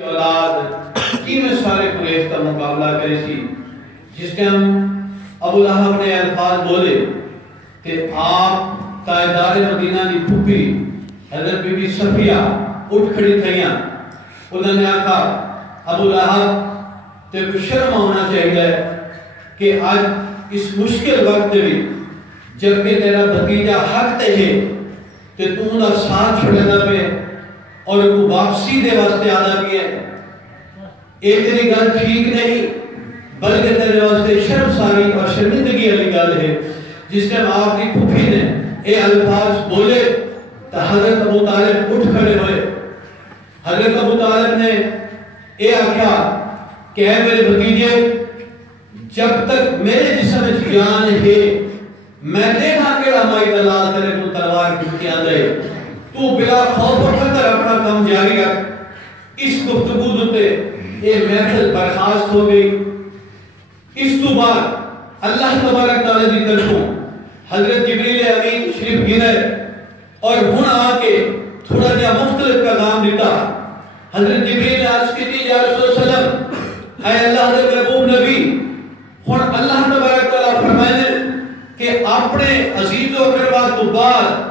اولاد کی میں سارے قریش کا مقابلہ کرے سی جس ٹائم ابو لہب نے الفاظ بولے کہ آپ تاجدار مدینہ دی پھوپھی حضرت بی بی صفیہ اٹھ کھڑی تھیاں انہوں نے آکھا ابو لہب تے کو شرم ہونا چاہیے کہ آج اس مشکل وقت بھی جب کہ تیرا بھتیجا حق تے ہے تے تو انہا ساتھ چھڑنا پہ اور کو واپسی دے واسطے آنا بھی ہے ایک تیری گل ٹھیک نہیں بلکہ تیرے واسطے شرم ساری اور شرمندگی علی گل ہے جس نے آپ کی پھوپھی نے اے الفاظ بولے تو حضرت ابو طالب اٹھ کھڑے ہوئے حضرت ابو طالب نے اے آکھا کہ اے میرے بھتیجے جب تک میرے جسم جان ہے میں دیکھا کہ رحمائی دلال تیرے کو تلوار کیا دے تو بلا خوف و خطر اپنا کام جاری رکھ اس گفتگو دوتے یہ محفل برخاست ہو گئی اس تو بعد اللہ تبارک تعالیٰ دی طرفوں حضرت جبریل امین شریف گرے اور ہن آ کے تھوڑا جا مختلف پیغام دیتا حضرت جبریل عرض کی تھی یا رسول اللہ علیہ وسلم اے اللہ دے محبوب نبی ہن اللہ تبارک تعالیٰ فرمائے کہ اپنے عزیز و اقربا تو بعد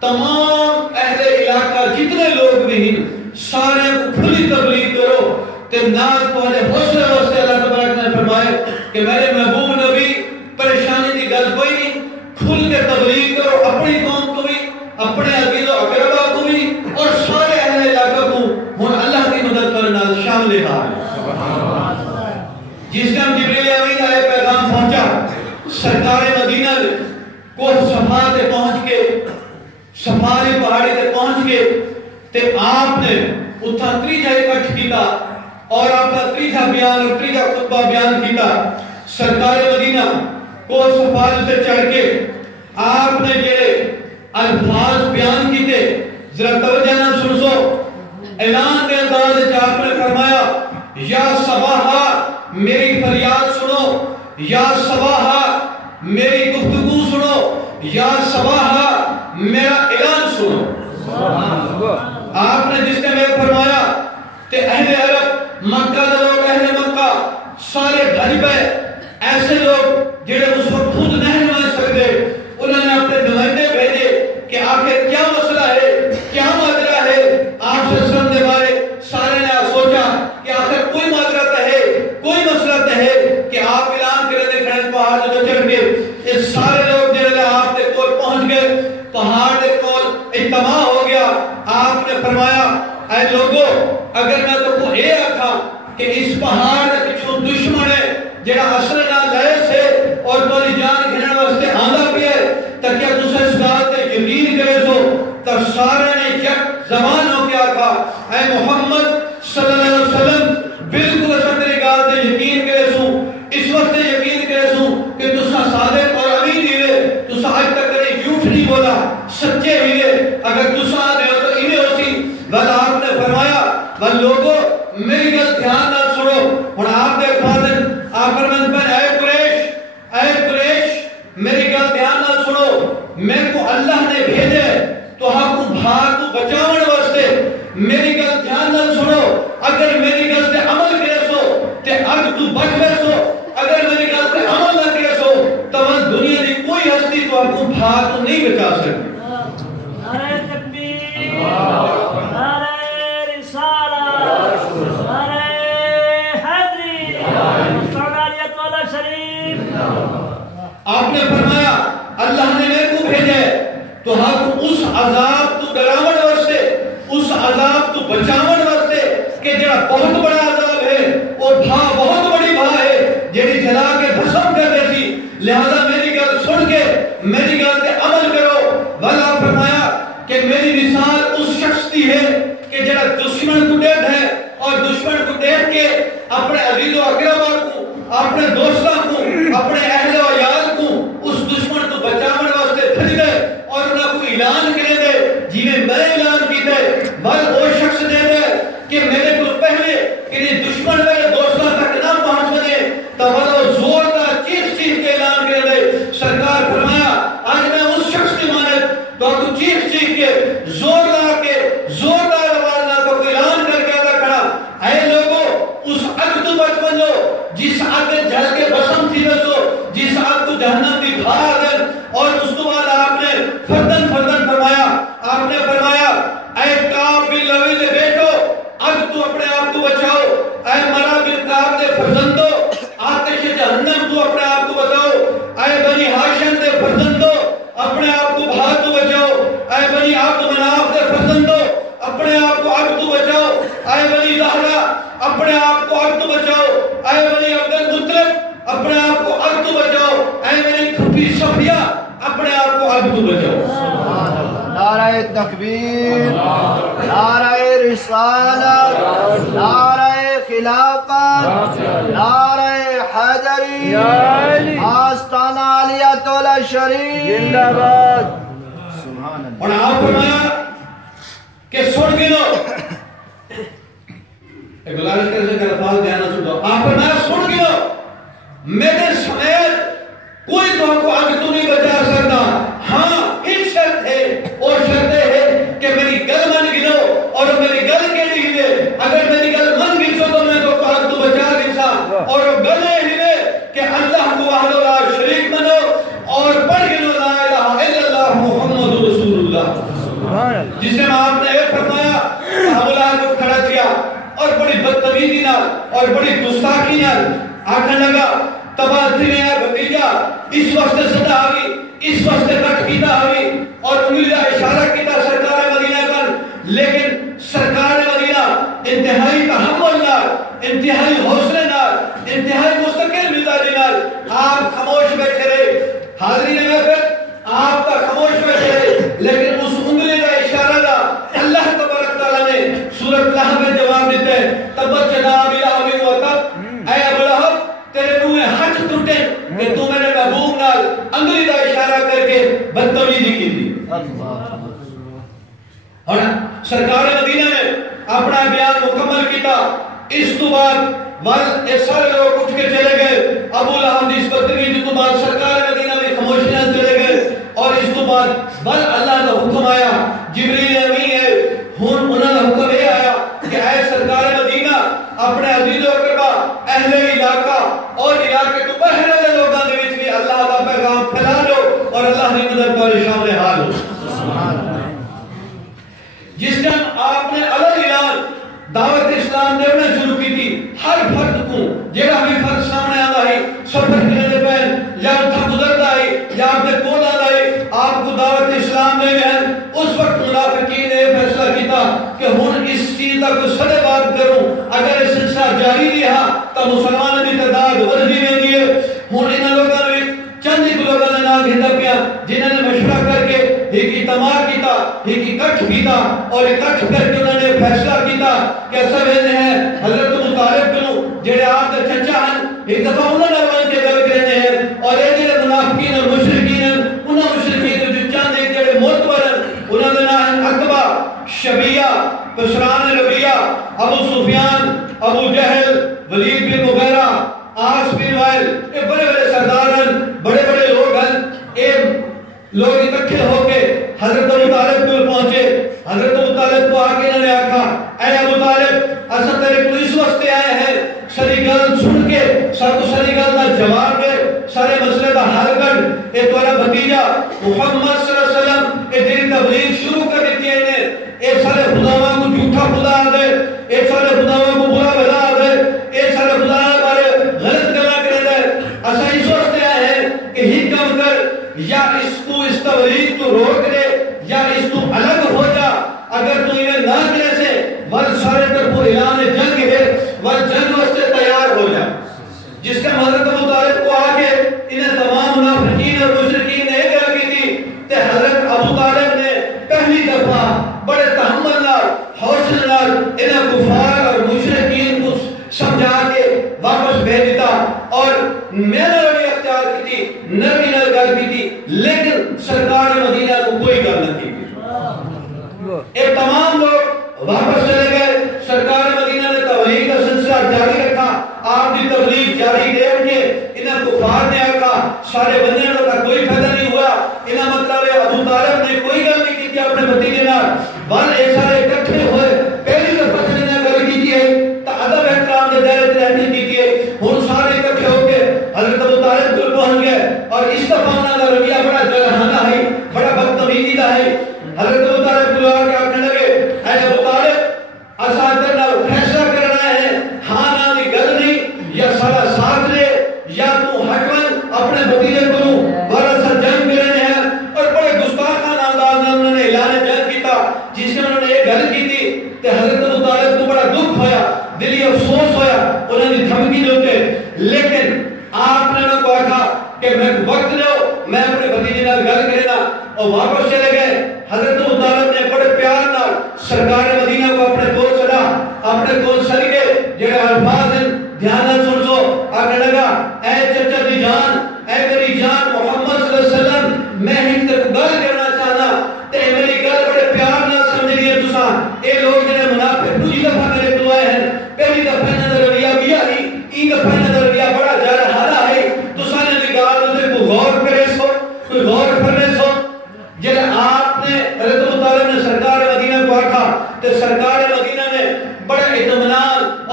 تمام اہل علاقہ جتنے لوگ بھی ہیں سارے کھلی تبلیغ کرو تے نال تمہارے حوصلے واسطے اللہ تبارک نے فرمائے کہ میرے محبوب نبی پریشانی دی گل کوئی نہیں کھل کے تبلیغ کرو اپنی قوم کو بھی اپنے عزیز و اقربا کو بھی اور سارے اہل علاقہ کو ہن اللہ کی مدد کرنا شامل ہے جس ٹائم جبریل امین آئے پیغام پہنچا سرکار مدینہ کو صفا تے پہنچ کے سفاری پہاڑی تے پہنچ کے تے آپ نے اتھا تریجہ اکٹھ کیتا اور آپ نے تریجہ بیان اور تریجہ خطبہ بیان کیتا سرکار مدینہ کو سفاری تے چڑھ کے آپ نے جڑے الفاظ بیان کیتے ذرا توجہ نہ سن سو اعلان کے انداز وچ آپ نے فرمایا یا صباحا میری فریاد سنو یا صباحا میری گفتگو سنو یا صباحا میرا اعلان سنو آپ نے جس نے میں فرمایا کہ اہل عرب مکہ دے لوگ اہل مکہ سارے بھائی بھائی ایسے لوگ جڑے اس وقت خود نہیں نمائے سکتے انہوں نے اپنے نمائندے بھیجے کہ آخر کیا مسئلہ ہے کیا ماجرا ہے آپ سے سن دے بارے سارے نے سوچا کہ آخر کوئی ماجرا ہے کوئی مسئلہ ہے کہ آپ اعلان کرے دے کھڑے پہاڑ جو چڑھ کے اس سارے لوگ جڑے آپ کے کول پہنچ گئے پہاڑ دے کول اجتماع ہو گیا آپ نے فرمایا اے لوگو اگر میں تو کو اے آکھا کہ اس پہاڑ دے پچھوں دشمن ہے جڑا اصل نہ لائے سے اور توری جان گھنن واسطے آندا پیا ہے تا کیا تسے اس بات تے یقین کرے سو تا سارے نے یک زبان ہو کے آکھا اے محمد صلی اللہ علیہ وسلم بالکل اسا تیری گل تے یقین کرے سو اس وقت یقین کرے سو کہ تسا صادق اور امین ہی تسا آج تک کبھی جھوٹ نہیں بولا سچے ہی اگر تسا دے ہو تو انہیں ہوسی بل آپ نے فرمایا بل لوگوں میری گل دھیان نہ سنو اور آپ دے خادم آپ فرمند پر اے قریش میری گل دھیان نہ سنو میں کو اللہ نے بھیجے تو ہاں کو بھاگ کو بچاون واسطے میری گل دھیان نہ سنو اگر میری گل تے عمل کرے سو تے اگ تو بچ گئے سو اگر میری گل تے عمل نہ کرے سو تو دنیا دی کوئی ہستی تو آپ کو بھاگ کو نہیں بچا سکتی نعرہ تکبیر نعرہ رسالت نعرہ حیدری سعودیت والا شریف آپ نے فرمایا اللہ نے میرے کو بھیجے تو ہم اس عذاب تو ڈراون واسطے اس عذاب تو بچاون واسطے کہ جڑا بہت بڑا عذاب ہے اور بہت بڑی بھا ہے جڑی جلا کے بھسم کر دیسی لہذا میری گل سن کے میری گل تے عمل کرو بھلا فرمایا کہ میری مثال اس شخص کی ہے کہ جڑا دشمن کو ڈیٹ ہے اور دشمن کو ڈیٹ کے اپنے عزیز و اقربا کو اپنے دوستوں کو اپنے اہل و عیال کو اس دشمن کو بچاون واسطے بھیج دے اور انہاں کو اعلان کرے دے جی میں اعلان کیتا ہے بل وہ شخص دے دے کہ میرے کو پہلے کہ دشمن میرے دوستوں تک نہ پہنچ بنے تو وہ زور کا چیخ کے اعلان کرے دے سرکار فرمایا آج میں اس شخص کی مانت تو آپ کو چیخ کے زور لا کے زوردار آواز نہ کو اعلان کر کے آگا کھڑا اے تکبیر، نعرہ رسالت، نعرہ خلافت، نعرہ حیدری، آستانہ علیت اللہ شریف زندہ باد۔ اور آپ فرمایا کہ سن گنو، ایک گزارش کرنے کا الفاظ دھیان نہ چھوڑو، آپ فرمایا سن گنو، میرے سمیت کوئی تو کو آگے تو نہیں بچا سکتا، ہاں ایک شرط ہے، اور شرط ہے کہ میری گل من گنو، اور میری گل کے لیے اگر میری گل من گنسو تو میں تو آگے تو بچا گنسا، اور گل ہے کہ اللہ کو وحدہ لا شریک منو، اور پڑھ گنو لا الہ الا اللہ محمد رسول اللہ۔ جس نے آپ نے ایک فرمایا ابو لہب کو کھڑا کیا اور بڑی بدتمیزی نال اور بڑی گستاخی نال آکھنے لگا تباہی میں ہے بھتیجا، اس واسطے صدا آگی، اس واسطے کٹ کیتا آگی، اور انگلی کا اشارہ کیتا سرکار مدینہ کر، لیکن سرکار مدینہ انتہائی تحمل نال، انتہائی حوصلے نال، انتہائی مستقل مزاجی نال آپ خاموش بیٹھے رہے، حاضرین محفل آپ کا خاموش بیٹھے رہے، لیکن اس انگلی کا اشارہ دا اللہ تبارک تعالیٰ نے سورۃ لہب میں جواب دیتے ہیں تبت یدا ابی لہب وتب، اے ابو لہب تیرے منہ ہاتھ ٹوٹے کہ تو میں نے محبوب نال انگلی کا اشارہ کر کے بدتمیزی کی تھی۔ اور سرکار مدینہ نے اپنا بیان مکمل کیتا، اس تو بعد یہ سارے لوگ اٹھ کے چلے گئے، ابو لہب دی اس بدتمیزی تو بعد سرکار مدینہ بھی خاموشی نال چلے گئے، اور اس تو بعد بل اللہ کا حکم آیا، جبریل امین ہے، انہوں نے حکم یہ آیا کہ اے سرکار مدینہ اپنے عزیز و اقربا اہل علاقہ اور علاقے تو باہر والے لوگوں کے وچ بھی اللہ کا پیغام پھیلا دو، اور اللہ کی مدد تمہارے سامنے حال ہو۔ جس ٹائم آپ نے الگ اعلان دعوت اسلام دینا شروع کی تھی، ہر فرد کو جہاں بھی فرد سامنے آتا ہے سفر کرنے سے پہلے یا اتھا گزرتا ہے یا آپ نے کون آتا ہے آپ کو دعوت اسلام دے میں اس وقت منافقین نے فیصلہ کیتا کہ ہن اس چیز کا کوئی سڑے بات کروں، اگر اس سلسلہ جاری رہا تو مسلمانوں کی تعداد ورزی میں دیئے۔ ہن انہاں لوگوں نے چند ایک لوگوں نے نام گھندا پیا جنہوں نے مشورہ کر کے ایک اجتماع کیتا، ایک اکٹھ کیتا، اور اکٹھ کر کے انہوں نے فیصلہ کیتا کہ ایسا ویسے ہیں حضرت ابو طالب کو جڑے آپ کے چچا ہیں ایک دفعہ انہوں نے روان کے گل کرنے ہیں، اور یہ جڑے منافقین اور مشرکین ہیں انہوں مشرکین جو چند ایک جڑے معتبر ہیں انہوں نے نام عقبہ، شبیہ، بشران ربیہ، ابو سفیان، ابو جہل، ولید بن مغیرہ، عاص بن وائل، یہ بڑے بڑے سردار ہیں، بڑے بڑے لوگ ہیں، یہ لوگ اکٹھے ہو کے حضرت ابو طالب کو پہنچے، حضرت ابو طالب کو آگے انہوں نے آکھا اے ابو طالب اصل تیرے کو اس واسطے آئے ہیں ساری گل سن کے سب کو ساری گل کا جواب دے، سارے مسئلے کا حل کر، یہ تمہارا بھتیجا محمد صلی اللہ علیہ وسلم یہ تیری تبلیغ شروع کر دیتی ہے انہیں، یہ سارے خداواں کو جھوٹا خدا آ دے، یہ سارے خداواں کو برا بھلا آ دے، یہ سارے خداواں بارے غلط گلا کرے دے، ایسا اس واسطے آئے ہیں کہ ہی کم کر یا اس کو اس تبلیغ تو روک دے یا اس تو الگ ہو جا، اگر تو انہیں نہ کرے سے ول سارے طرف اعلان جنگ ہے، ول جنگ واسطے تیار ہو جا۔ جس کا حضرت ابو طالب کو آگے انہیں تمام منافقین اور مشرکین نے ایک گل کی تھی کہ حضرت ابو طالب نے پہلی دفعہ بڑے تحمل نال حوصلے نال انہیں کفار اور مشرکین کو سمجھا کے واپس بھیج دیتا، اور میں نے بڑی اختیار کی تھی، نرمی نال گل کی تھی، لیکن سرکار مدینہ کو کوئی گل نہ کی تھی۔ ایک تمام لوگ واپس چلے گئے، سرکار مدینہ نے تبلیغ کا سلسلہ جاری رکھا، آپ کی تبلیغ جاری دیکھ کے انہیں کفار نے آکھا سارے بندے کا کوئی فائدہ نہیں ہوا، انہیں مطلب ہے ابو طالب نے کوئی گل نہیں کی تھی اپنے بھتیجے نال، بل اے سارے اکٹھے ہوئے پہلی دفعہ جب انہیں گل کی ہے تو ادب احترام کے دائرے میں رہنی کی ہے، ہن سارے اکٹھے ہو کے حضرت ابو طالب کو پہنچ گئے، اور اس دفعہ انہوں کا رویہ بڑا جرحانہ ہے، بڑا بدتمیزی کا ہے۔ حضرت ابو طالب کو آ کے آکھنے لگے اے ابو طالب اساتذہ نال فیصلہ کرنا ہے، ہاں نہ دی گل نہیں، یا سارا ساتھ لے یا تو حکمن اپنے بھتیجے کو بارہ سا جنگ کرنے ہیں، اور بڑے گستاخانہ انداز میں انہوں نے اعلان جنگ کیتا، جس میں انہوں نے یہ گل کی تھی کہ حضرت ابو طالب کو بڑا دکھ ہویا، دلی افسوس ہویا، انہوں نے دھمکی دیتے، لیکن آپ نے انہوں کو آکھا کہ میں وقت لو میں اپنے بھتیجے نال گل کرنا، اور واپس چلے گئے۔ حضرت ابو طالب نے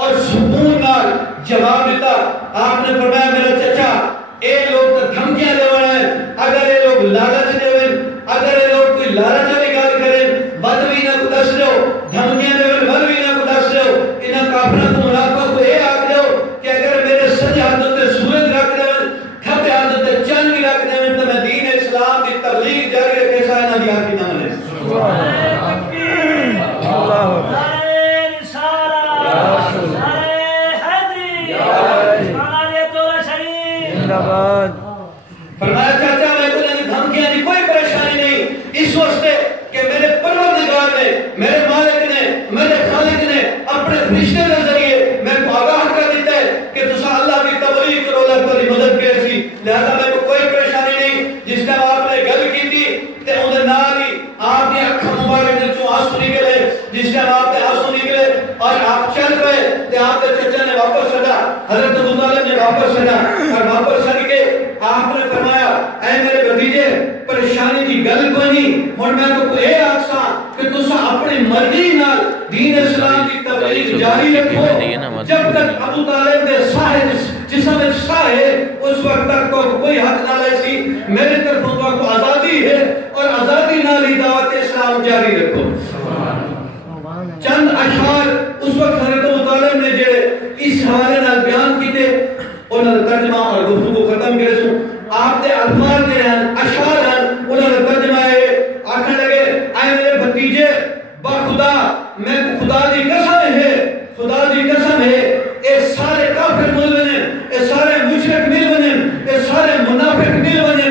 اور سکون نال جواب دیتا. آپ نے فرمایا میرا چچا اے لوگ دھمکیاں دے رہے ہیں, اگر یہ لوگ لالچ دے رہے, اگر یہ لوگ کوئی لالچ والی گل کریں بد بھی نہ کو دس دو, دھمکیاں دے بد بھی نہ کو دس دو, انہاں کافراں کو منافقاں کو اے آکھ دو کہ اگر میرے سجے ہاتھ تے سورج رکھ دے کھبے ہاتھ تے چند بھی رکھ دے تے میں دین اسلام دی تبلیغ جاری رکھے سا انہاں دی آنکھ نہ ملے. فرمایا چاچا میں کو دھمکیاں دی کوئی پریشانی نہیں, اس واسطے کہ میرے پروردگار نے, میرے مالک نے, میرے خالق نے اپنے فرشتے کے ذریعے میں کو آگاہ کر دیتا ہے کہ تسا اللہ کی تبلیغ کرو, اللہ کی مدد کرے سی, لہذا میں کو کوئی پریشانی نہیں. جس طرح آپ نے گل کی تھی تے اون دے نال ہی آپ دی اکھاں مبارک دے چوں آنسو نکلے, جس طرح آپ دے آنسو نکلے اور آپ چل پئے تے آپ دے چچا نے واپس سدا, حضرت ابو طالب نے واپس سدا, اور واپس سد کے آپ نے فرمایا اے میرے بھتیجے پریشانی دی گل کوئی نہیں, ہن میں تو اے آکھساں کہ تسا اپنی مرضی نال دین اسلام دی تبلیغ جاری رکھو جب تک ابو طالب دے ساہے جسم وچ ساہے اس وقت تک تو کوئی حق نہ لے سی. میرے طرفوں تو آزادی ہے اور آزادی نال ہی دعوت اسلام جاری رکھو. چند اشعار اس وقت حضرت ابو طالب نے جڑے اس حوالے نال بیان کیتے انہاں دا ترجمہ اور گفتگو ختم کرے سو. آپ دے الفاظ دے ہیں اشعار ہیں, انہاں دا ترجمہ ہے آکھن لگے اے میرے بھتیجے با خدا میں خدا دی قسم ہے, خدا دی قسم ہے اے سارے کافر مل بنے, اے سارے مشرک مل بنے, اے سارے منافق مل بنے,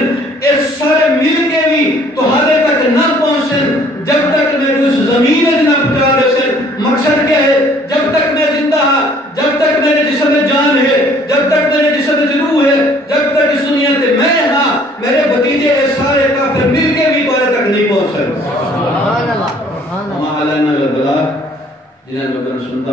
اے سارے مل کے بھی تو حالے تک نہ پہنچن جب تک میں اس زمین نہ پہنچا دے سن. مقصد کیا ہے, جب تک میں زندہ ہاں, جب تک میرے جسم میں جان ہے, جب تک میرے جسم میں روح ہے, جب تک اس دنیا تے میں ہاں, میرے بھتیجے اے سارے کافر مل کے بھی تو تک نہیں پہنچ سکتے. سبحان اللہ. ہم علینا البلاغ جنہاں لوگوں نے سنتا